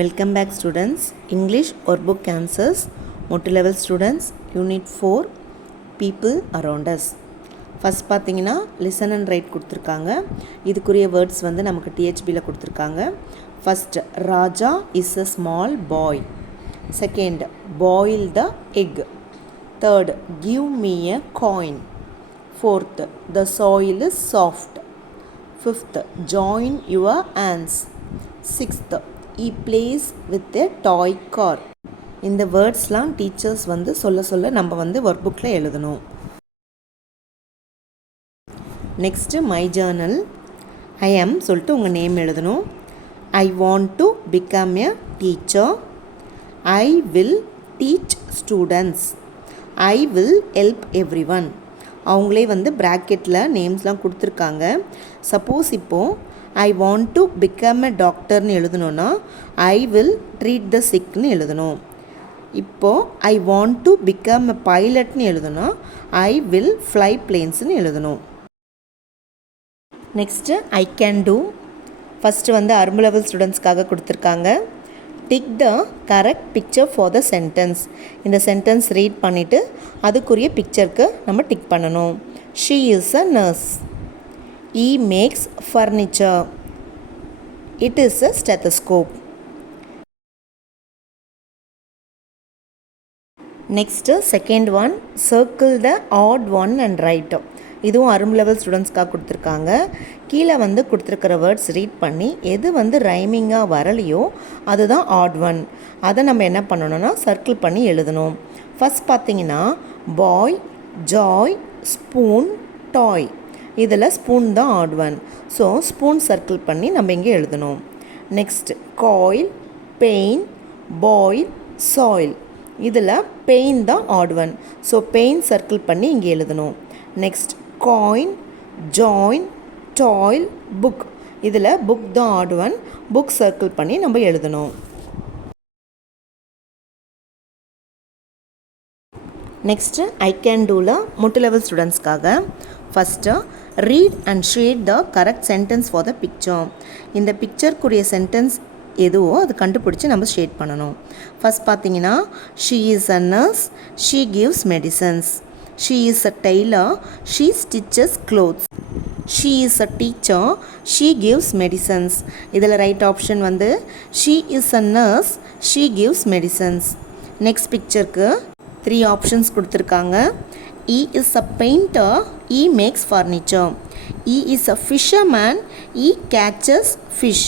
Welcome back students. English workbook answers. Multi-level students. Unit 4. People around us. First பார்த்தீங்கன்னா listen and write கொடுத்துருக்காங்க. இதுக்குரிய words வந்து நமக்கு THBல கொடுத்துருக்காங்க. First, Raja is a small boy. Second, boil the egg. Third, give me a coin. Fourth, the soil is soft. Fifth, join your hands. Sixth, he plays with a toy car. இந்த வேர்ட்ஸ்லாம் teachers வந்து சொல்ல நம்ம வந்து work புக்கில் எழுதணும். Next my journal. I am சொல்லிட்டு உங்கள் name எழுதணும். I want to become a teacher. I will teach students. I will help every one. அவங்களே வந்து ப்ராக்கெட்டில் நேம்ஸ்லாம் கொடுத்துருக்காங்க. சப்போஸ் இப்போது I want to become a டாக்டர்னு எழுதணுன்னா ஐ வில் ட்ரீட் த சிக்னு எழுதணும். இப்போது I want to become a பைலட்னு எழுதணும்னா ஐ வில் ஃப்ளை பிளேன்ஸ்னு எழுதணும். Next I can do. First வந்து அரும்பு லெவல் ஸ்டூடெண்ட்ஸ்க்காக கொடுத்துருக்காங்க. Tick the correct picture for the sentence. இந்த சென்டென்ஸ் ரீட் பண்ணிவிட்டு அதுக்குரிய பிக்சருக்கு நம்ம டிக் பண்ணணும். She is a nurse. He makes furniture. It is a stethoscope. Next, second one, circle the odd one and write. இதுவும் அரும்பு லெவல் ஸ்டூடெண்ட்ஸ்க்காக கொடுத்துருக்காங்க. கீழே வந்து கொடுத்துருக்கிற வேர்ட்ஸ் ரீட் பண்ணி எது வந்து ரைமிங்காக வரலையோ அதுதான் ஆட் ஒன். அதை நம்ம என்ன பண்ணணும்னா சர்க்கிள் பண்ணி எழுதணும். ஃபஸ்ட் பார்த்தீங்கன்னா பாய், ஜாய், ஸ்பூன், டாய். இதில் ஸ்பூன் தான் odd one. So spoon circle பண்ணி நம்ம இங்கே எழுதணும். Next coil, pain, boil, soil. இதில் பெயின் தான் odd one. So pain circle பண்ணி இங்கே எழுதணும். Next coin, join, toil, book. இதில் புக் தான் ஆட் ஒன். புக் சர்க்கிள் பண்ணி நம்ம எழுதணும். நெக்ஸ்ட்டு ஐ கேன் டூவில் முட்டு லெவல் ஸ்டூடெண்ட்ஸ்க்காக first read and shade the correct sentence for the picture. இந்த பிக்சருக்குரிய சென்டென்ஸ் எதுவோ அது கண்டுபிடிச்சி நம்ம ஷேட் பண்ணணும். ஃபஸ்ட் பார்த்தீங்கன்னா she is a nurse. She gives medicines. She is a tailor. She stitches clothes. She is a teacher. She gives medicines. இதில் right option வந்து she is a nurse. She gives medicines. Next பிக்சருக்கு 3 options கொடுத்துருக்காங்க. He is a painter. He makes furniture. He is a fisherman. He catches fish.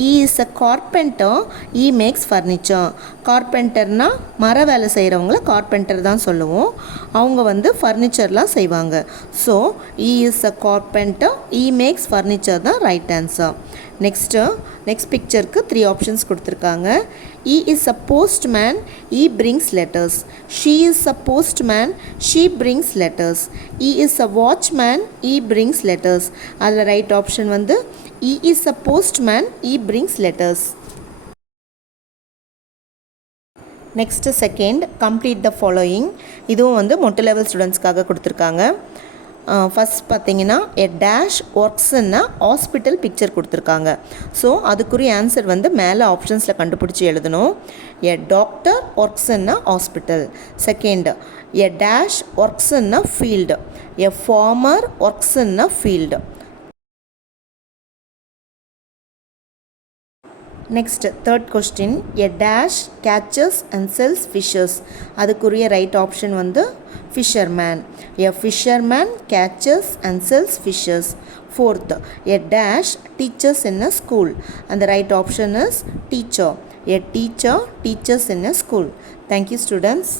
He is a carpenter. He makes furniture. கார்பெண்டர்னா மர வேலை செய்கிறவங்கள carpenter தான் சொல்லுவோம். அவங்க வந்து ஃபர்னிச்சர்லாம் செய்வாங்க. So he is a carpenter. He makes furniture தான் right answer. Next பிக்சருக்கு 3 options கொடுத்துருக்காங்க. He is a postman. He brings letters. She is a postman. She brings letters. He is a watchman. He brings letters. அதில் right option வந்து he is a postman. He brings letters. Next second complete the following. இதுவும் வந்து மொட்டை level ஸ்டூடெண்ட்ஸ்க்காக கொடுத்துருக்காங்க. First பார்த்தீங்கன்னா a dash ஒர்க்ஸ்ன்னா hospital picture கொடுத்துருக்காங்க. ஸோ அதுக்குரிய ஆன்சர் வந்து மேலே ஆப்ஷன்ஸில் கண்டுபிடிச்சி எழுதணும். எ டாக்டர் ஒர்க்ஸ்ன்னா ஹாஸ்பிட்டல். செகண்ட் எ டேஷ் ஒர்க்ஸ்ன்னா ஃபீல்டு. எ ஃபார்மர் ஒர்க்ஸ்ன்னா field. Next third question a dash catches and sells fishes. அதுக்குரிய ரைட் ஆப்ஷன் வந்து fisherman. A fisherman catches and sells fishes. Fourth a dash teaches in a school. அந்த right option is teacher. A teacher teaches in a school. Thank you students.